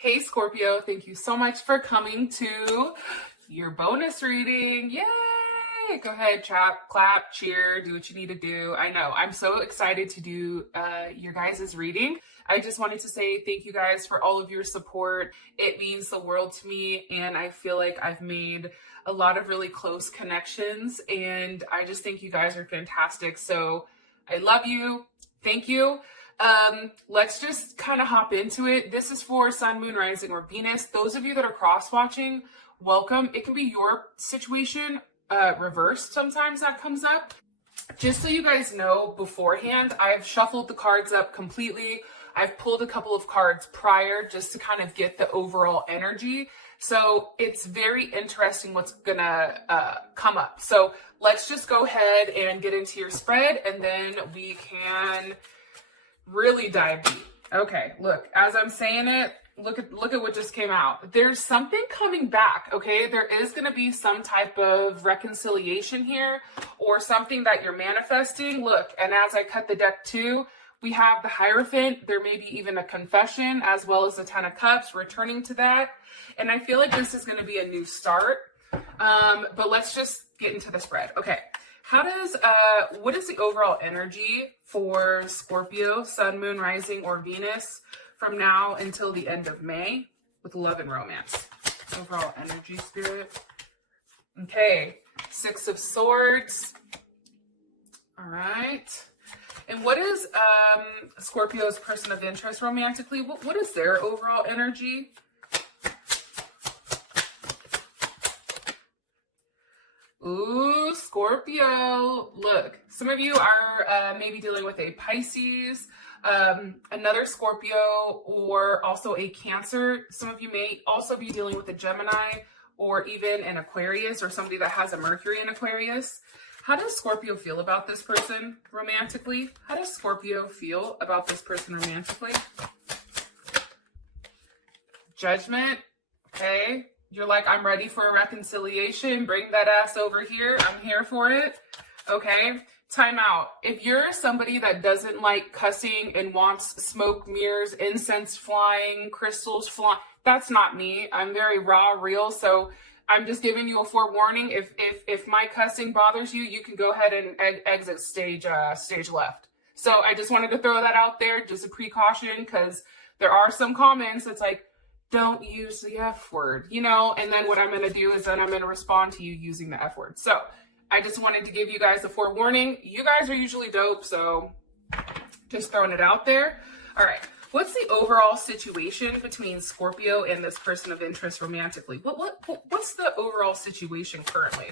Hey Scorpio, thank you so much for coming to your bonus reading. Yay! Go ahead, clap, cheer, do what you need to do. I know, I'm so excited to do your guys' reading. I just wanted to say thank you guys for all of your support. It means the world to me, and I feel like I've made a lot of really close connections, and I just think you guys are fantastic. So I love you. Thank you. Let's just kind of hop into it. This is for Sun, Moon, Rising, or Venus. Those of you that are cross-watching, welcome. It can be your situation, reversed sometimes that comes up. Just so you guys know beforehand, I've shuffled the cards up completely. I've pulled a couple of cards prior just to kind of get the overall energy. So it's very interesting what's gonna come up. So let's just go ahead and get into your spread, and then we can really dive deep. Okay, look, as I'm saying it, look at what just came out. There's something coming back, okay? There is going to be some type of reconciliation here or something that you're manifesting. Look, and as I cut the deck too, we have the Hierophant. There may be even a confession as well as the Ten of Cups, returning to that. And I feel like this is going to be a new start. But let's just get into the spread. Okay. What is the overall energy for Scorpio, Sun, Moon, Rising, or Venus from now until the end of May with love and romance? Overall energy, Spirit. Okay, Six of Swords. All right. And what is Scorpio's person of interest romantically? What is their overall energy? Ooh, Scorpio. Look, some of you are maybe dealing with a Pisces, another Scorpio, or also a Cancer. Some of you may also be dealing with a Gemini or even an Aquarius, or somebody that has a Mercury in Aquarius. How does Scorpio feel about this person romantically? How does Scorpio feel about this person romantically? Judgment. Okay. You're like, I'm ready for a reconciliation. Bring that ass over here. I'm here for it. Okay. Time out. If you're somebody that doesn't like cussing and wants smoke, mirrors, incense flying, crystals flying, that's not me. I'm very raw, real. So I'm just giving you a forewarning. If my cussing bothers you, you can go ahead and exit stage left. So I just wanted to throw that out there, just a precaution, because there are some comments that's like, don't use the F word, you know, and then what I'm going to do is then I'm going to respond to you using the F word. So I just wanted to give you guys a forewarning. You guys are usually dope, so just throwing it out there. All right. What's the overall situation between Scorpio and this person of interest romantically? What's the overall situation currently?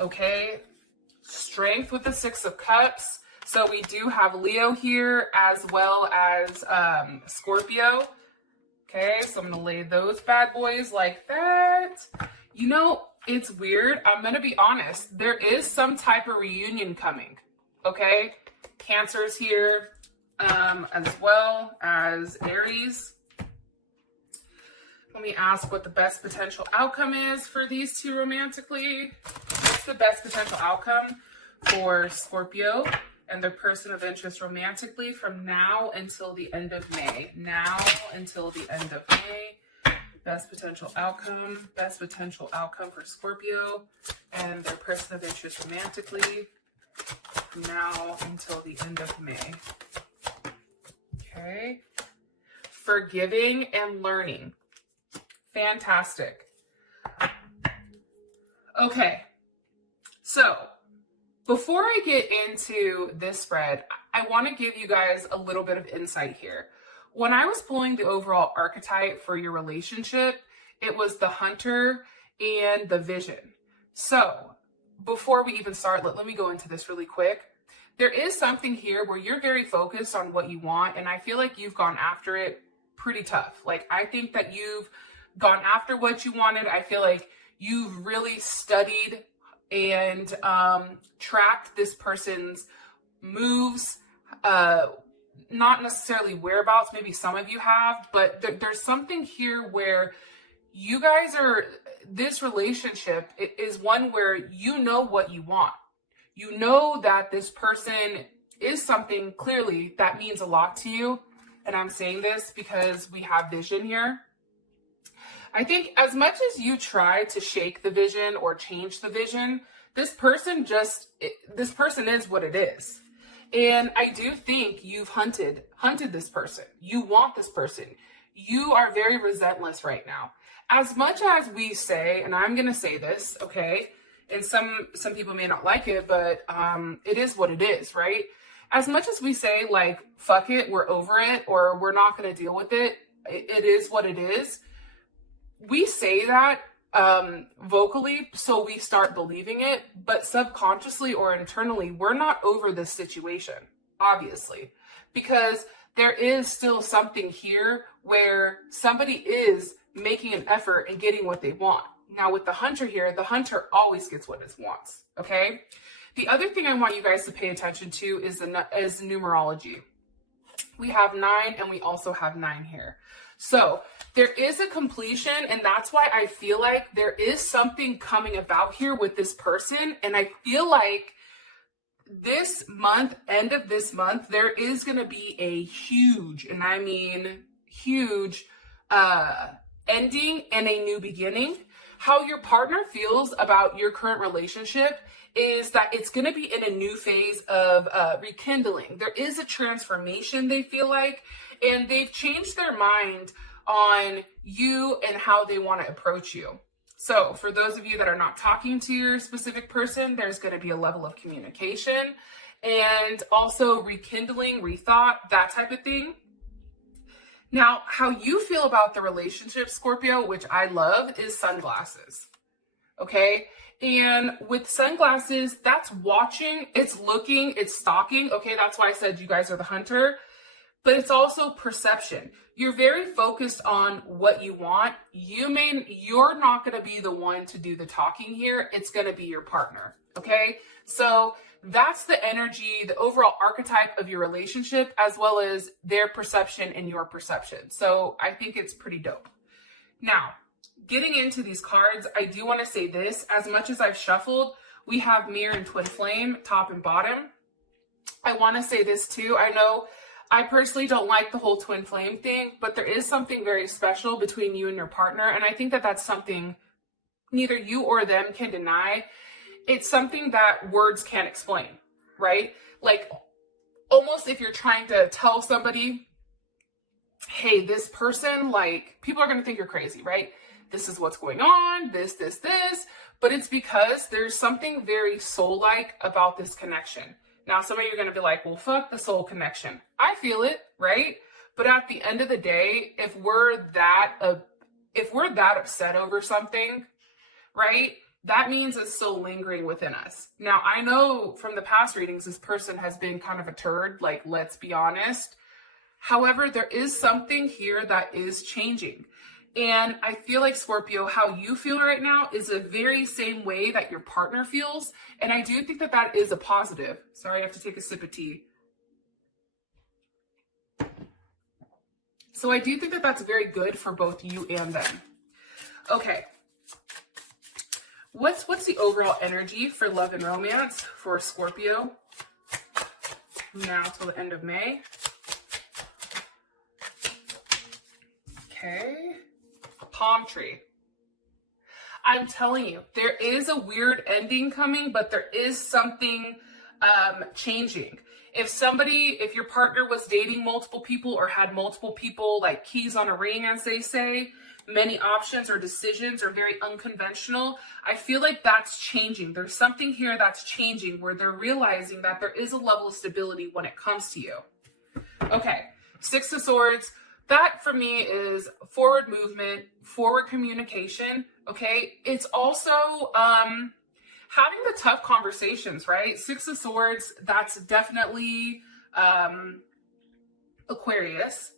Okay. Strength with the Six of Cups. So we do have Leo here as well as Scorpio. Okay, so I'm going to lay those bad boys like that. You know, it's weird. I'm going to be honest. There is some type of reunion coming. Okay, Cancer's here as well as Aries. Let me ask what the best potential outcome is for these two romantically. What's the best potential outcome for Scorpio and their person of interest romantically from now until the end of May? Now until the end of May. Best potential outcome for Scorpio and their person of interest romantically from now until the end of May. Okay. Forgiving and learning. Fantastic. Okay. So before I get into this spread, I want to give you guys a little bit of insight here. When I was pulling the overall archetype for your relationship, it was the Hunter and the Vision. So before we even start, let me go into this really quick. There is something here where you're very focused on what you want, and I feel like you've gone after it pretty tough. Like, I think that you've gone after what you wanted. I feel like you've really studied and tracked this person's moves, not necessarily whereabouts, maybe some of you have, but there's something here where you guys are, this relationship is one where you know what you want. You know that this person is something clearly that means a lot to you. And I'm saying this because we have vision here. I think as much as you try to shake the vision or change the vision, this person is what it is. And I do think you've hunted this person. You want this person. You are very relentless right now. As much as we say, and I'm going to say this, okay, and some people may not like it, but it is what it is, right? As much as we say, like, fuck it, we're over it, or we're not going to deal with it, it is what it is. We say that vocally, so we start believing it, but subconsciously or internally, we're not over this situation, obviously, because there is still something here where somebody is making an effort and getting what they want. Now with the hunter here, the hunter always gets what it wants, okay? The other thing I want you guys to pay attention to is numerology. We have 9 and we also have 9 here. So there is a completion, and that's why I feel like there is something coming about here with this person. And I feel like this month, end of this month, there is going to be a huge, and I mean huge, ending and a new beginning. How your partner feels about your current relationship is that it's going to be in a new phase of rekindling. There is a transformation, they feel like, and they've changed their mind on you and how they want to approach you. So for those of you that are not talking to your specific person, there's going to be a level of communication and also rekindling, rethought, that type of thing. Now, how you feel about the relationship, Scorpio, which I love, is sunglasses. Okay? And with sunglasses, that's watching, it's looking, it's stalking. Okay, that's why I said you guys are the hunter. But it's also perception. You're very focused on what you want. You're not going to be the one to do the talking here. It's going to be your partner. Okay? So that's the energy, the overall archetype of your relationship, as well as their perception and your perception. So I think it's pretty dope. Now, getting into these cards, I do want to say this. As much as I've shuffled, we have Mirror and Twin Flame, top and bottom. I want to say this too. I know I personally don't like the whole twin flame thing, but there is something very special between you and your partner. And I think that that's something neither you or them can deny. It's something that words can't explain, right? Like almost if you're trying to tell somebody, hey, this person, like, people are going to think you're crazy, right? This is what's going on, this, but it's because there's something very soul-like about this connection. Now, some of you are going to be like, well, fuck the soul connection. I feel it, right? But at the end of the day, if we're that upset over something, right, that means it's still lingering within us. Now, I know from the past readings, this person has been kind of a turd, like, let's be honest. However, there is something here that is changing. And I feel like, Scorpio, how you feel right now is the very same way that your partner feels. And I do think that that is a positive. Sorry, I have to take a sip of tea. So I do think that that's very good for both you and them. Okay. What's the overall energy for love and romance for Scorpio now till the end of May? Okay. Palm tree. I'm telling you, there is a weird ending coming, but there is something changing. If your partner was dating multiple people or had multiple people, like keys on a ring, as they say, many options or decisions are very unconventional. I feel like that's changing. There's something here that's changing where they're realizing that there is a level of stability when it comes to you. Okay, Six of Swords. That for me is forward movement, forward communication, okay? It's also having the tough conversations, right? Six of Swords, that's definitely Aquarius.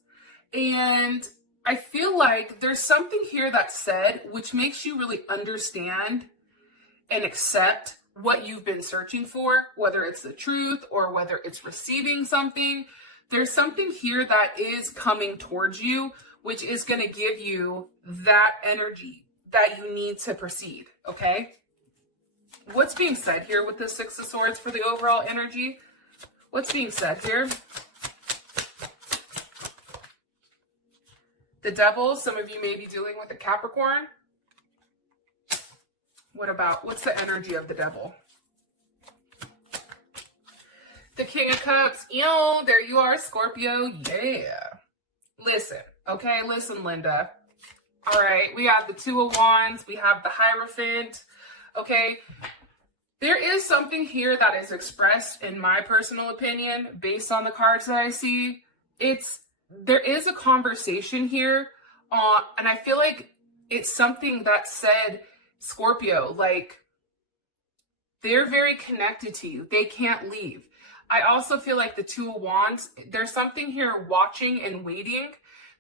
And I feel like there's something here that's said which makes you really understand and accept what you've been searching for, whether it's the truth or whether it's receiving something. There's something here that is coming towards you, which is going to give you that energy that you need to proceed, okay? What's being said here with the Six of Swords for the overall energy? What's being said here? The Devil, some of you may be dealing with a Capricorn. What's the energy of the Devil? The King of Cups. Ew, there you are, Scorpio. Yeah. Listen, okay? Listen, Linda. All right, we have the Two of Wands. We have the Hierophant. Okay? There is something here that is expressed, in my personal opinion, based on the cards that I see. There is a conversation here, and I feel like it's something that said, Scorpio, like, they're very connected to you. They can't leave. I also feel like the Two of Wands, there's something here watching and waiting.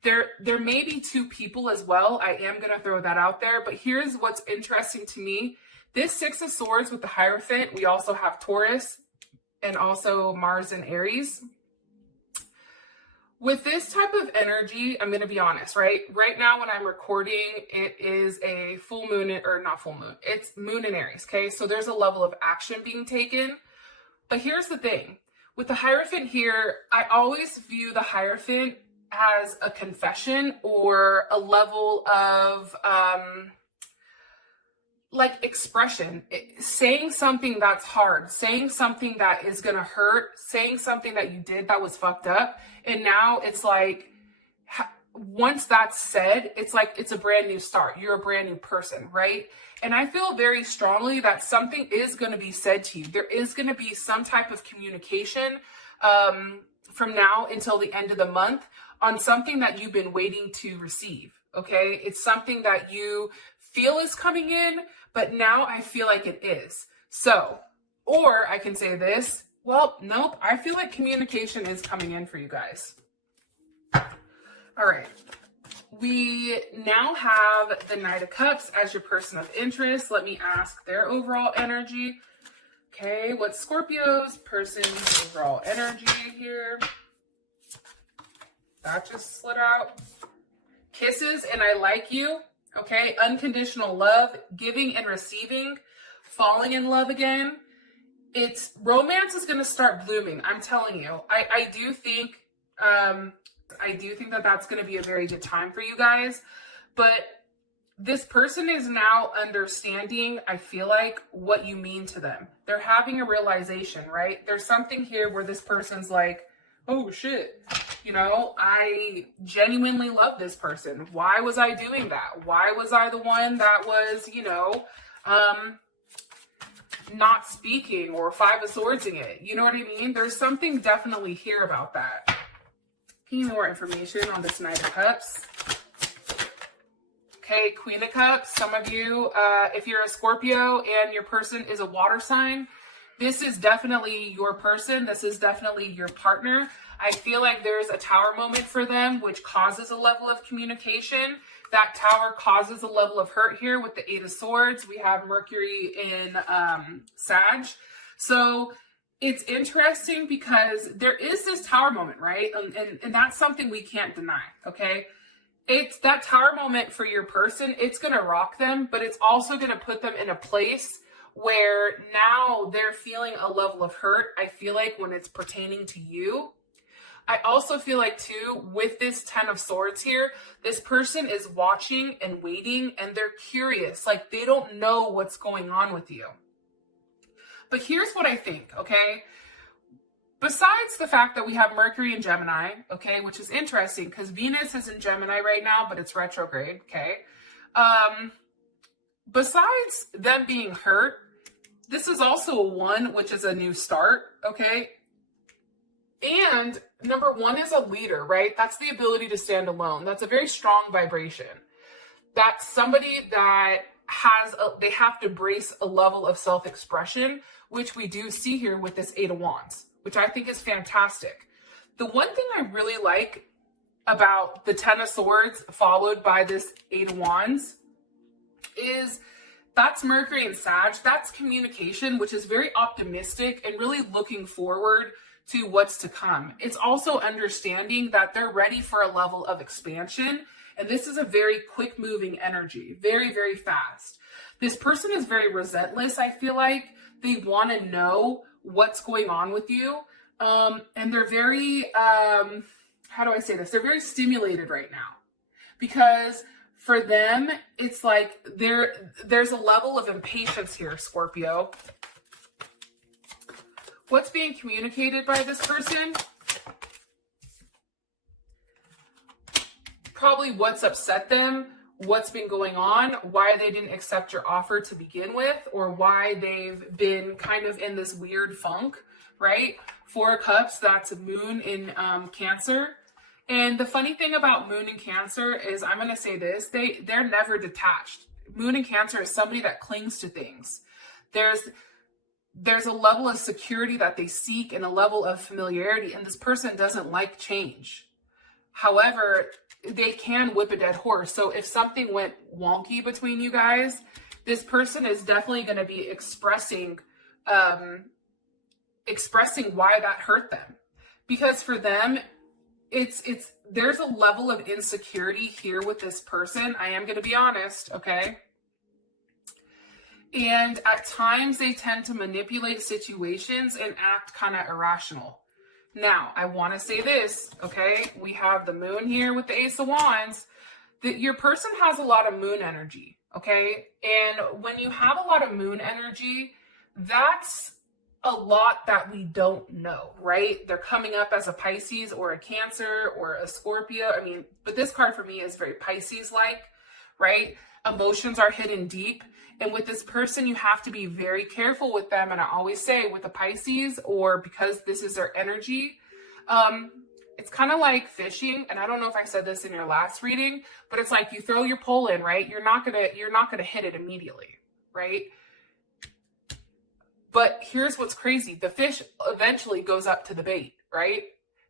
There may be two people as well. I am going to throw that out there. But here's what's interesting to me. This Six of Swords with the Hierophant, we also have Taurus and also Mars and Aries. With this type of energy, I'm going to be honest, right? Right now when I'm recording, it is a full moon, or not full moon. It's moon in Aries, okay? So there's a level of action being taken. But here's the thing. With the Hierophant here, I always view the Hierophant as a confession or a level of like expression, saying something that's hard, saying something that is gonna hurt, saying something that you did that was fucked up. And now it's like, once that's said, it's like it's a brand new start. You're a brand new person, right? And I feel very strongly that something is going to be said to you. There is going to be some type of communication from now until the end of the month on something that you've been waiting to receive, okay? It's something that you feel is coming in, but now I feel like it is. So, or I can say this, well, nope, I feel like communication is coming in for you guys. All right, we now have the Knight of Cups as your person of interest. Let me ask their overall energy. Okay, what's Scorpio's person's overall energy here? That just slid out. Kisses and I like you. Okay, unconditional love, giving and receiving, falling in love again. It's romance is going to start blooming. I'm telling you. I do think that that's going to be a very good time for you guys, but this person is now understanding, I feel like, what you mean to them. They're having a realization, right? There's something here where this person's like, oh shit, you know, I genuinely love this person. Why was I doing that? Why was I the one that was, you know, not speaking or Five of Swordsing it? You know what I mean? There's something definitely here about that. Need more information on this Knight of Cups. Okay, Queen of Cups. Some of you, if you're a Scorpio and your person is a water sign, this is definitely your person. This is definitely your partner. I feel like there's a tower moment for them, which causes a level of communication. That tower causes a level of hurt here with the Eight of Swords. We have Mercury in Sag. So it's interesting because there is this tower moment, right? And that's something we can't deny, okay? It's that tower moment for your person. It's going to rock them, but it's also going to put them in a place where now they're feeling a level of hurt. I feel like when it's pertaining to you. I also feel like too, with this 10 of Swords here, this person is watching and waiting and they're curious. Like they don't know what's going on with you. But here's what I think, okay? Besides the fact that we have Mercury in Gemini, okay, which is interesting because Venus is in Gemini right now, but it's retrograde, okay? Besides them being hurt, this is also a 1, which is a new start, okay? And number 1 is a leader, right? That's the ability to stand alone. That's a very strong vibration. That's somebody that they have to brace a level of self-expression, which we do see here with this Eight of Wands, which I think is fantastic. The one thing I really like about the 10 of Swords followed by this Eight of Wands is that's Mercury and Sag. That's communication, which is very optimistic and really looking forward to what's to come. It's also understanding that they're ready for a level of expansion. And this is a very quick moving energy, very, very fast. This person is very relentless. I feel like they want to know what's going on with you. And they're very, how do I say this? They're very stimulated right now, because for them, it's like there's a level of impatience here, Scorpio. What's being communicated by this person? Probably what's upset them, what's been going on, why they didn't accept your offer to begin with, or why they've been kind of in this weird funk, right? Four of Cups, that's Moon in Cancer. And the funny thing about Moon in Cancer is, I'm going to say this, they're never detached. Moon in Cancer is somebody that clings to things. There's a level of security that they seek and a level of familiarity, and this person doesn't like change. However, they can whip a dead horse. So if something went wonky between you guys, this person is definitely going to be expressing why that hurt them. Because for them, there's a level of insecurity here with this person. I am going to be honest, okay? And at times they tend to manipulate situations and act kind of irrational. Now, I want to say this, okay? We have the Moon here with the Ace of Wands. Your person has a lot of Moon energy, okay? And when you have a lot of Moon energy, that's a lot that we don't know, right? They're coming up as a Pisces or a Cancer or a Scorpio. I mean, but this card for me is very Pisces-like, right? Emotions are hidden deep. And with this person, you have to be very careful with them. And I always say with the Pisces, or because this is their energy, it's kind of like fishing. And I don't know if I said this in your last reading, but it's like you throw your pole in, right? You're not gonna hit it immediately, right? But here's what's crazy. The fish eventually goes up to the bait, right?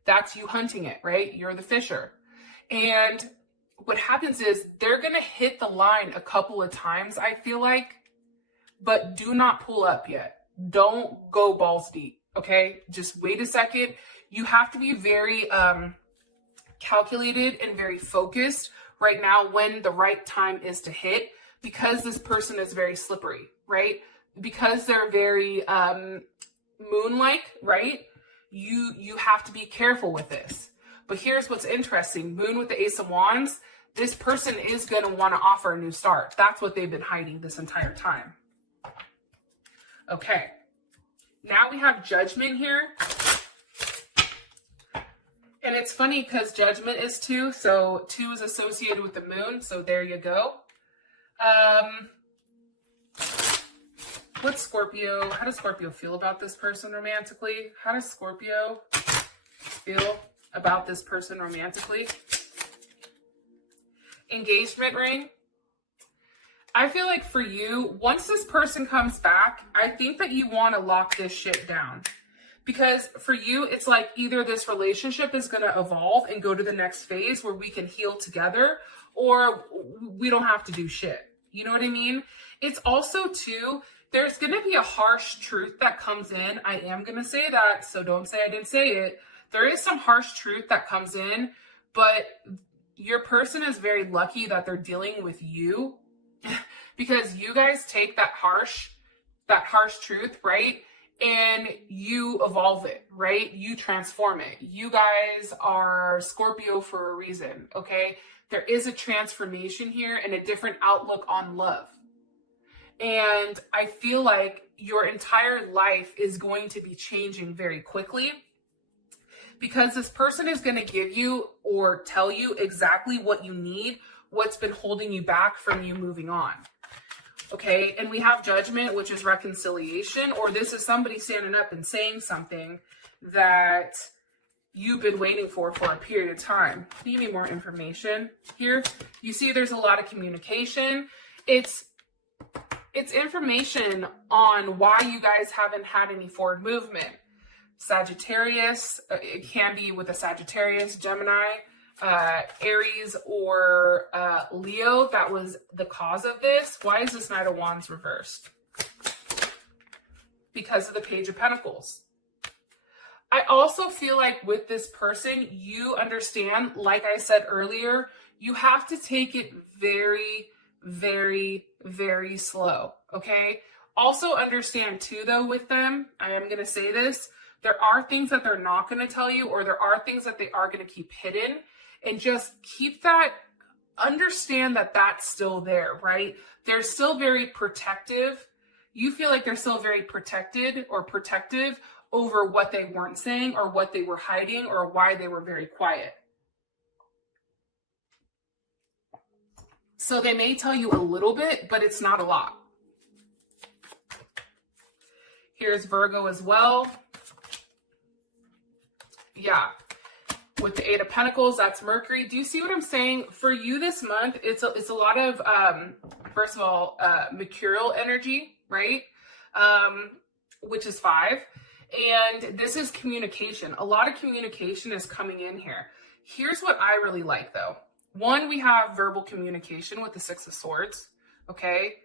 That's you hunting it, right? You're the fisher. And what happens is they're going to hit the line a couple of times, I feel like, but do not pull up yet. Don't go balls deep, okay? Just wait a second. You have to be very calculated and very focused right now when the right time is to hit, because this person is very slippery, right? Because they're very moon-like, right? You have to be careful with this. But here's what's interesting. Moon with the Ace of Wands, this person is going to want to offer a new start. That's what they've been hiding this entire time. Okay. Now we have Judgment here. And it's funny because Judgment is 2. So 2 is associated with the Moon. So there you go. What's Scorpio? How does Scorpio feel about this person romantically? How does Scorpio feel about this person romantically? Engagement ring. I feel like for you, once this person comes back, I think that you want to lock this shit down. Because for you, it's like either this relationship is going to evolve and go to the next phase where we can heal together, or we don't have to do shit. You know what I mean? It's also too, there's going to be a harsh truth that comes in. I am going to say that, so don't say I didn't say it. There is some harsh truth that comes in, but your person is very lucky that they're dealing with you, because you guys take that harsh truth, right? And you evolve it, right? You transform it. You guys are Scorpio for a reason, okay? There is a transformation here and a different outlook on love. And I feel like your entire life is going to be changing very quickly, because this person is going to give you or tell you exactly what you need, what's been holding you back from you moving on. Okay, and we have Judgment, which is reconciliation, or this is somebody standing up and saying something that you've been waiting for a period of time. Can you give me more information here? You see there's a lot of communication. It's information on why you guys haven't had any forward movement. Sagittarius, it can be with a Sagittarius, Gemini, Aries, or Leo. That was the cause of this. Why is this Knight of Wands reversed? Because of the Page of Pentacles. I also feel like with this person, you understand, like I said earlier, you have to take it very, very, very slow, okay? Also understand too, though, with them, I am going to say this, There are things that they're not going to tell you, or there are things that they are going to keep hidden, and just keep that, understand that that's still there, right? They're still very protective. You feel like they're still very protected or protective over what they weren't saying or what they were hiding or why they were very quiet. So they may tell you a little bit, but it's not a lot. Here's Virgo as well. Yeah. With the Eight of Pentacles, that's Mercury. Do you see what I'm saying? For you this month, it's a lot of, first of all, mercurial energy, right? Which is 5. And this is communication. A lot of communication is coming in here. Here's what I really like, though. One, we have verbal communication with the 6 of Swords, okay?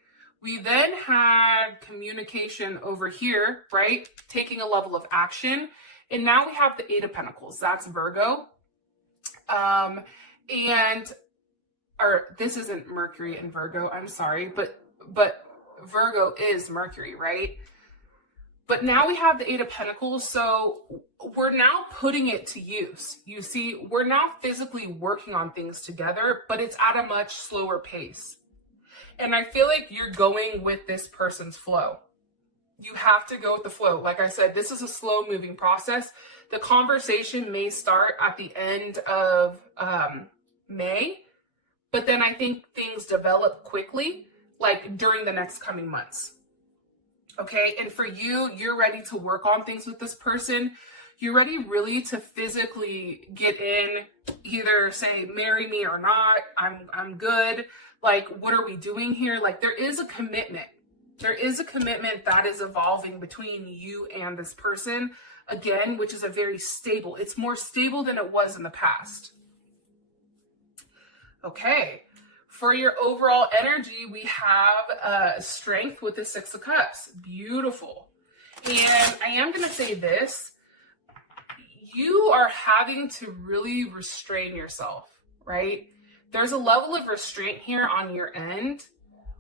We then had communication over here, right? Taking a level of action. And now we have the 8 of Pentacles. That's Virgo. This isn't Mercury and Virgo, I'm sorry, but Virgo is Mercury, right? But now we have the 8 of Pentacles, so we're now putting it to use. You see, we're now physically working on things together, but it's at a much slower pace. And I feel like you're going with this person's flow. You have to go with the flow. Like I said, this is a slow moving process. The conversation may start at the end of May, but then I think things develop quickly, like during the next coming months. Okay, and for you, you're ready to work on things with this person. You're ready really to physically get in, either say, marry me or not, I'm good. Like, what are we doing here? Like, there is a commitment. There is a commitment that is evolving between you and this person, again, which is a very stable. It's more stable than it was in the past. Okay. For your overall energy, we have strength with the 6 of Cups. Beautiful. And I am going to say this. You are having to really restrain yourself, right? There's a level of restraint here on your end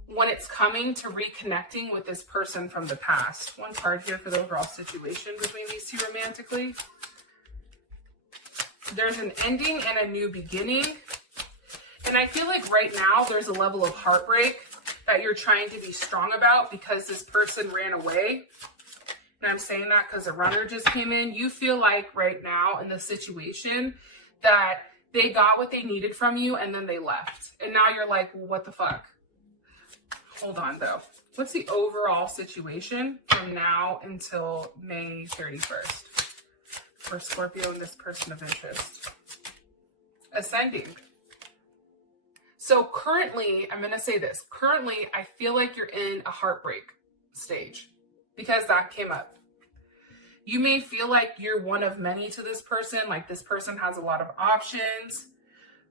when it's coming to reconnecting with this person from the past. One card here for the overall situation between these two romantically. There's an ending and a new beginning. And I feel like right now there's a level of heartbreak that you're trying to be strong about because this person ran away. And I'm saying that because a runner just came in. You feel like right now in the situation that they got what they needed from you and then they left. And now you're like, well, what the fuck? Hold on though. What's the overall situation from now until May 31st for Scorpio and this person of interest? Ascending. So currently, I'm going to say this. Currently, I feel like you're in a heartbreak stage because that came up. You may feel like you're one of many to this person, like this person has a lot of options.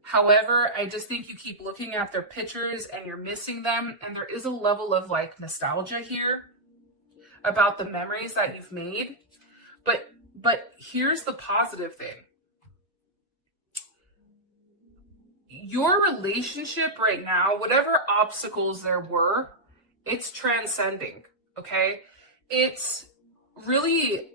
However, I just think you keep looking at their pictures and you're missing them. And there is a level of like nostalgia here about the memories that you've made. But here's the positive thing. Your relationship right now, whatever obstacles there were, it's transcending, okay? It's really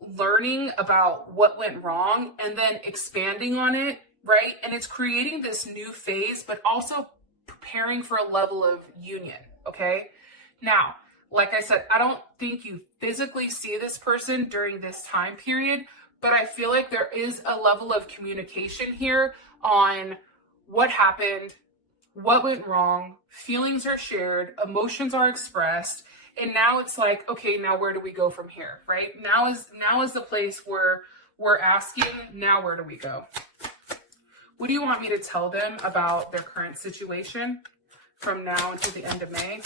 learning about what went wrong and then expanding on it, right? And it's creating this new phase, but also preparing for a level of union, okay? Now, like I said, I don't think you physically see this person during this time period, but I feel like there is a level of communication here on what happened, what went wrong, feelings are shared, emotions are expressed, and now it's like, okay, now where do we go from here, right? Now is the place where we're asking, now where do we go? What do you want me to tell them about their current situation from now until the end of May?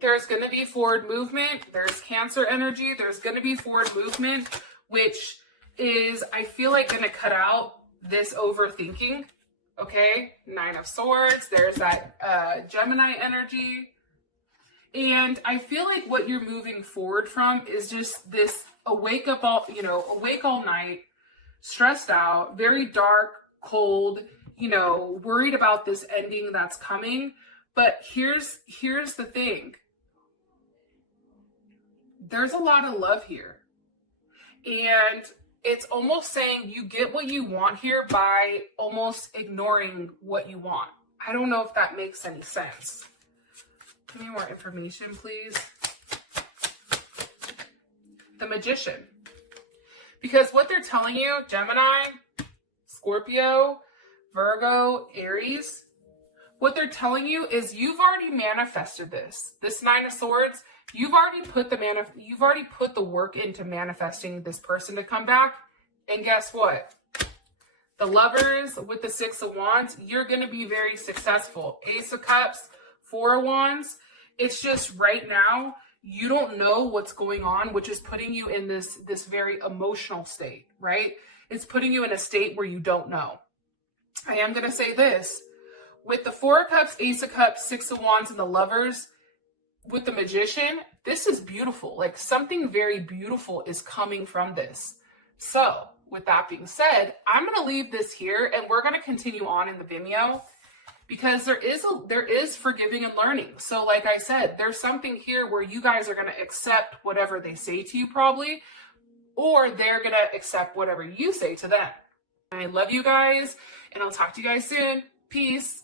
There's going to be forward movement. There's Cancer energy. There's going to be forward movement, which is, I feel like, going to cut out this overthinking. Okay, 9 of Swords. There's that Gemini energy. And I feel like what you're moving forward from is just this awake all night, stressed out, very dark, cold, worried about this ending that's coming. But here's the thing. there's a lot of love here. And it's almost saying you get what you want here by almost ignoring what you want. I don't know if that makes any sense. Give me more information, please. The Magician. Because what they're telling you, Gemini, Scorpio, Virgo, Aries, what they're telling you is you've already manifested this. This Nine of Swords, you've already put the work into manifesting this person to come back. And guess what? The Lovers with the Six of Wands, you're going to be very successful. Ace of Cups, Four of Wands. It's just right now, you don't know what's going on, which is putting you in this very emotional state, right? It's putting you in a state where you don't know. I am going to say this. With the Four of Cups, Ace of Cups, Six of Wands, and the Lovers, with the Magician, this is beautiful. Like something very beautiful is coming from this. So with that being said, I'm going to leave this here and we're going to continue on in the Vimeo because there is forgiving and learning. So like I said, there's something here where you guys are going to accept whatever they say to you probably, or they're going to accept whatever you say to them. I love you guys and I'll talk to you guys soon. Peace.